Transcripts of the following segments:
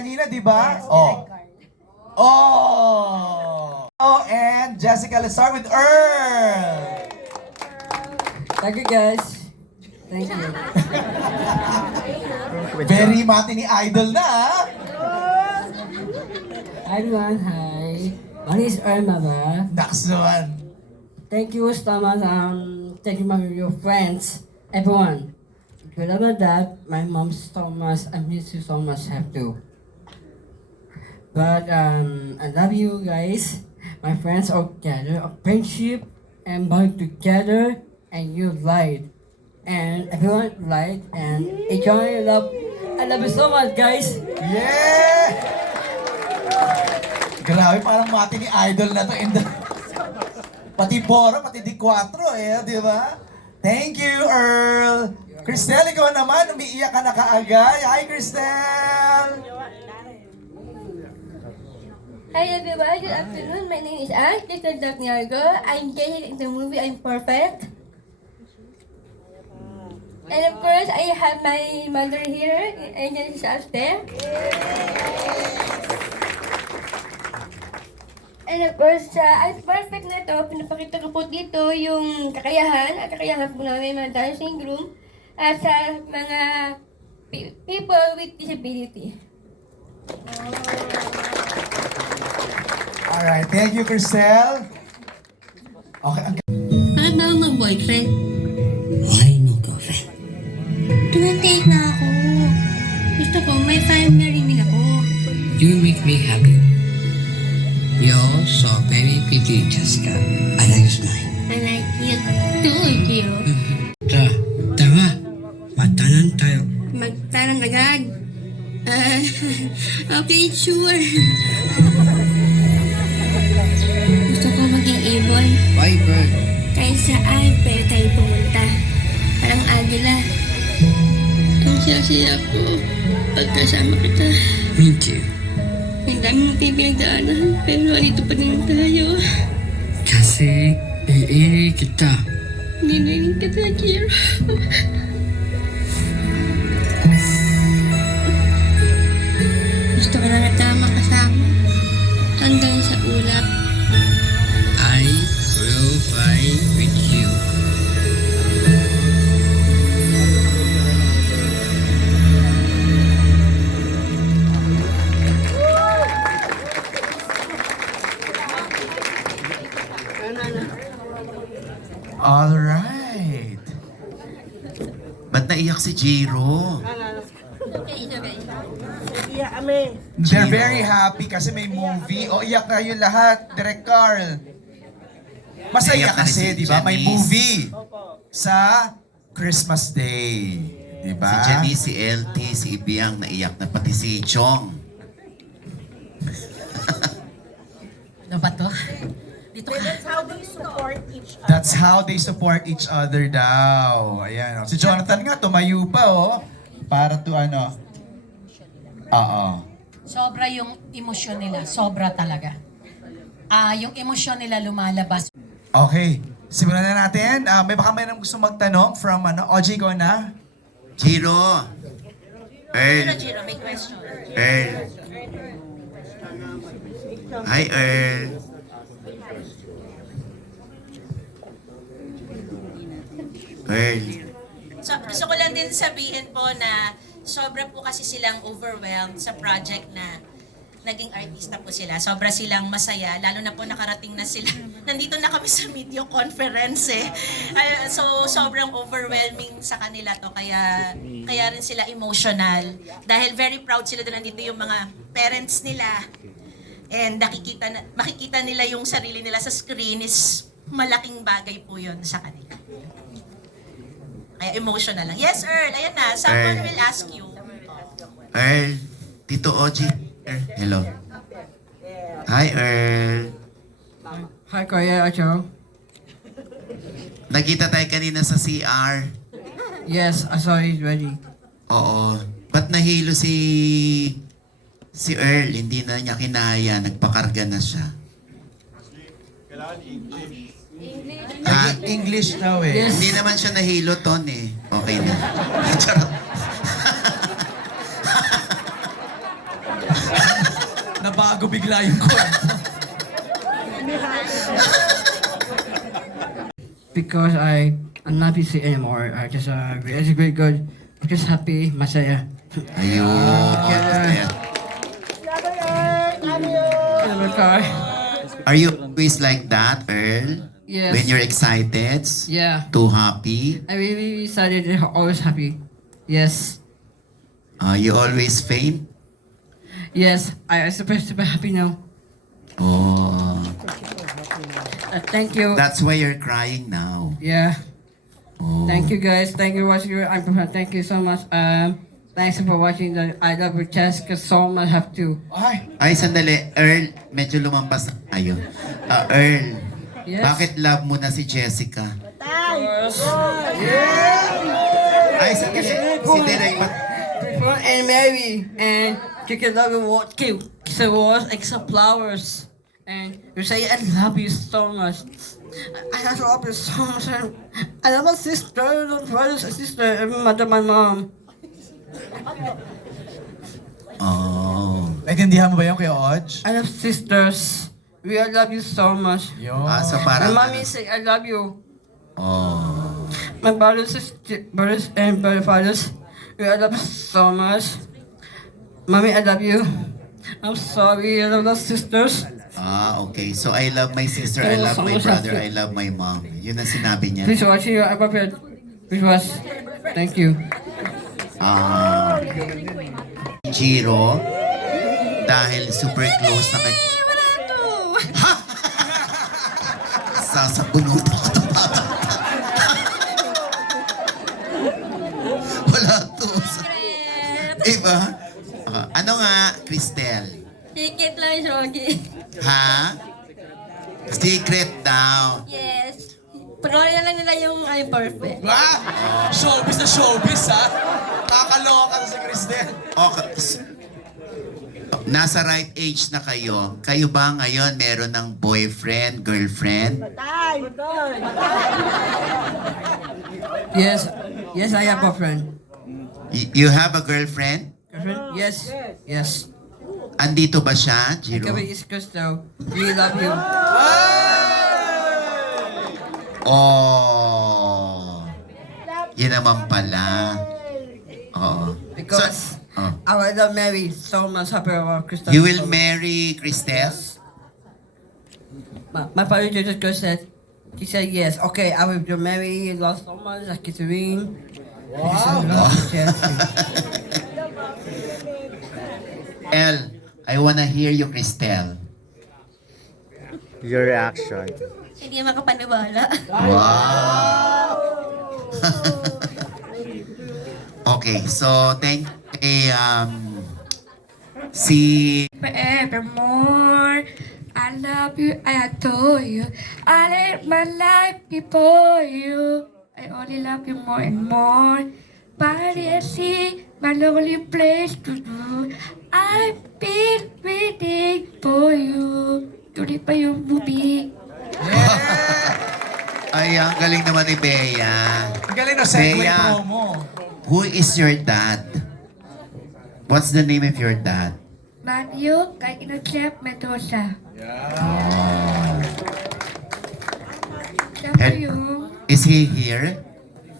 kanina, di ba? Oh. Oh! Oh, and Jessica, let's start with Earl! Thank you guys. Thank you. Very mati ni Idol na, ha? Hi everyone, hi. My name is Earl Mama. Next one. Thank you so much. Thank you my your friends, everyone. If you love my dad, my mom so much. I miss you so much. Have to. But I love you guys. My friends are together, a friendship and bond together, and you light. And everyone light and enjoy love. I love you so much, guys. Yeah! Grabe, parang mati ni Idol na to. Pati Bora, pati D4 eh, di ba? Thank you, Earl. Cristel, ikaw naman, umiiyak ka na kaagad. Hi, Cristel! Hi everyone, good afternoon. My name is Ash, Little Duck Nyargo. I'm getting in the movie I'm Perfect. And of course, I have my mother here, and she's upstairs. And of course, I'm Perfect na to. Pinapakita ko po dito yung kakayahan po namin mga dancing room at sa mga people with disability. Alright, thank you, Cristel. Okay, Bakit ba mag-boyfriend? Why no girlfriend? Tumatake na ako. Gusto ko, may family ring ako. You make me happy. You're so very pretty, Jessica. I like your smile. I like you too, Gio. Tara, matanan tayo. Magtanong agad. Okay, sure. Gusto ko maging ibon. Bye, bird. Kahit saan pwede tayo pumunta. Parang agila. Ang siya-siya ko pagkasama kita. Me too. Ang dami mong pinagdaanan, pero andito pa rin tayo. Kasi, iiri kita. Nininig kita, Gio. Gusto ko na kita makasama hanggang sa ulap. I will fly with you. alright. Ba't naiyak si Jiro? Okay, okay. They're very happy kasi may movie. O, iyak na yun lahat, Direk Carl. Masaya Iyak na kasi, si di ba? May Janice. movie sa Christmas Day. Di ba? Si Janice, si LT, si Ibiang naiyak na, pati si Chong. Ano ba to? Dito ka. That's how they support each other daw. Ayan. Oh. Si Jonathan nga, tumayo pa, oh. Para to ano. Oo. Sobra yung emosyon nila. Sobra talaga. Yung emosyon nila lumalabas. Okay. Simulan na natin. May baka may gusto magtanong from ano. OJ, go na. Jiro! Earl! Jiro, may question. Earl! Hi, Earl! Earl! So, gusto ko lang din sabihin po na sobra po kasi silang overwhelmed sa project na naging artista po sila. Sobra silang masaya, lalo na po nakarating na sila. Nandito na kami sa video conference eh. So, sobrang overwhelming sa kanila to. Kaya rin sila emotional. Dahil very proud sila na nandito yung mga parents nila. And makikita nila yung sarili nila sa screen is malaking bagay po yun sa kanila. Kaya emotional lang. Yes, Earl. Ayan na. Someone will ask you. Earl! Tito Oji! Earl, hello. Hi, Earl! Hi, Kuya Acho. Nakita tayo kanina sa CR. Yes, I saw it ready. Oo. Ba't nahilo si Earl? Hindi na niya kinaya. Nagpakarga na siya. Ah, English daw eh. Yes. hindi naman siya nahilo, Ton eh. Okay na. Charot. Nabago bigla yung kwento. Because I'm not busy anymore. I just it's very good. I'm just happy, masaya. Ayun. Kaya- Okay. Are you always like that, Earl? Yes. When you're excited? Yeah. Too happy? I'm really excited. Always happy. Yes. You always faint? Yes. I'm supposed to be happy now. Oh. Thank you. That's why you're crying now. Yeah. Oh. Thank you guys. Thank you for watching. Thank you so much. Thanks for watching the I Love You Jessica so much. Have to. Ay, Ay, sandali. Earl, medyo lumampas na tayo. Earl, Yes. bakit love mo na si Jessica? Yes. Ay, sandali. Si Derek, Before and Mary and you can love you what cute. So was extra flowers. And you say I love you so much. I love you so much. I love my sister, my brothers and sister, and my mother, my mom. Oh. naintindihan mo ba yung Kuya Odge? I love sisters. We all love you so much. Yun. So My parang... mommy say I love you. Oh. My brothers and brother fathers, we all love you so much. Mommy, I love you. I'm sorry, I love those sisters. Okay. So I love my sister, I love my brother, I love my mom. Yun ang sinabi niya. Please watch your appropriate. Please watch. Thank you. Jiro, dahil super close na kay... Wala to! Sasabunutan ko ito. Wala to. Diba? Ano nga, Cristel? Ticket lang, Shogi. Ha? Secret daw. Yes. Panoorin na lang nila yung I'm perfect. Showbiz na showbiz, ha? Kakaloka na si Cristel. Okay. Nasa right age na kayo. Kayo ba ngayon meron ng boyfriend, girlfriend? Yes. Yes, I have a friend. You have a girlfriend? Girlfriend? Yes. Yes. Andito ba siya, Jiro? Ikaw is Crystal. We love you. Oh. Yun naman pala. Oo. Because Oh. I will love Mary so much happy about Crystal. You will marry Cristel? My father just said, he said yes. Okay, I will marry you. Love so much like Catherine. Wow. El, I wanna hear you, Cristel. Your reaction. Hindi makapaniwala. Wow! Okay, so thank si Forevermore, I love you, I adore you. I let my life before you. I only love you more and more. Body and sea, my lonely place to do. I've been waiting for you. Tuloy pa yung movie. ay, ang galing naman ni Bea. Ang galing no, segue Bea. promo. Who is your dad? What's the name of your dad? Mario kay Inocep Mendoza. Siya po yung, Is he here?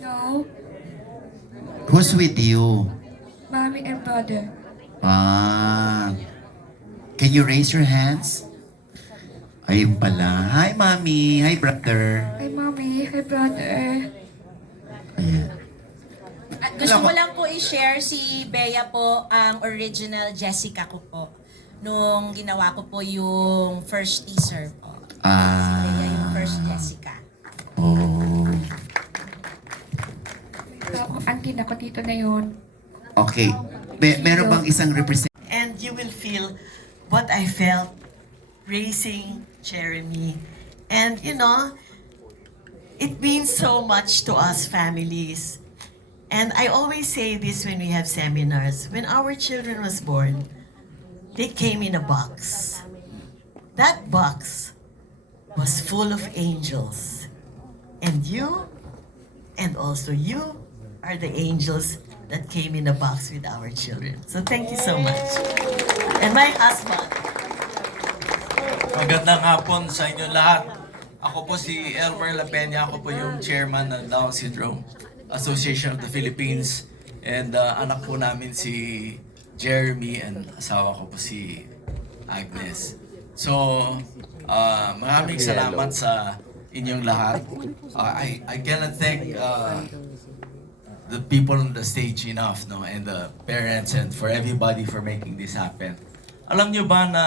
no, Who's with you? mommy and brother. Can you raise your hands? Ayun pala. Hi, mommy. Hi, brother. Hi mommy, hi brother. Ayan. At gusto ko lang po i-share si Bea po ang original Jessica ko po. Nung ginawa ko po yung first teaser po. Bea yung first Jessica. Oh. Ako, auntie ako dito na yun. Okay. Meron bang isang representative? And you will feel what I felt raising Jeremy. And you know, it means so much to us families. And I always say this when we have seminars. When our children was born, they came in a box. That box was full of angels. And you, and also you, are the angels that came in a box with our children. So thank you so much. and my husband. Magandang hapon sa inyo lahat. Ako po si Elmer La Peña. Ako po yung chairman ng Down Syndrome Association of the Philippines. And anak po namin si Jeremy and asawa ko po si Agnes. So, maraming salamat sa inyong lahat. I cannot thank the people on the stage enough, no, and the parents and for everybody for making this happen. Alam niyo ba na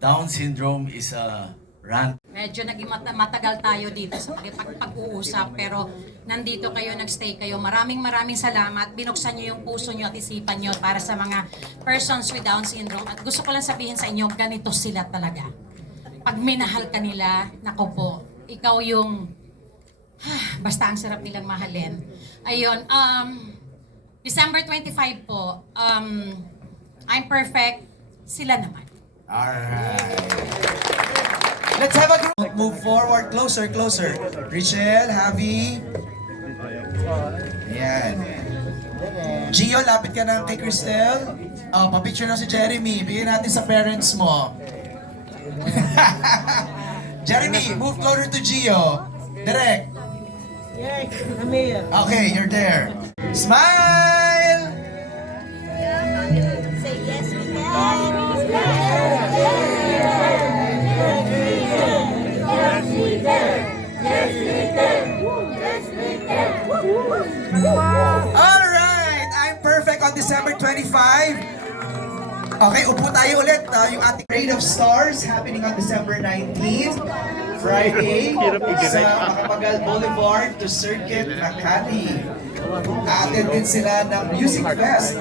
Down syndrome is a rant? Medyo naging matagal tayo dito sa pag-uusap, pero nandito kayo, nagstay kayo. Maraming salamat. Binuksan nyo yung puso nyo at isipan nyo para sa mga persons with Down syndrome. At gusto ko lang sabihin sa inyo, ganito sila talaga. Pag minahal ka nila, nako po, ikaw yung, basta ang sarap nilang mahalin. Ayun, December 25 po, I'm perfect, sila naman. Alright. Let's have a group. Move forward, closer. Richelle, Javi. Ayan. Gio, lapit ka na kay Cristel. Oh, papicture na si Jeremy. Bigyan natin sa parents mo. Jeremy, move closer to Gio. Direct. Okay, you're there. Smile! Say yes, we can. Alright! I'm perfect on December 25. Okay, upo tayo ulit. Yung ating Parade of Stars happening on December 19, Friday, sa Makapagal Boulevard to Circuit Makati. Attend din sila ng Music Fest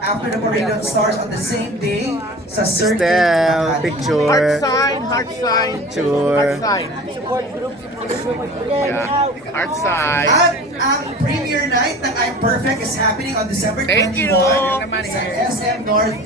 after the Parade of Stars on the same day sa Circuit Makati. Picture. Heart sign. Picture. Yeah. Heart sign. At ang premiere night ng I'm Perfect is happening on December 21 Thank you. sa SM North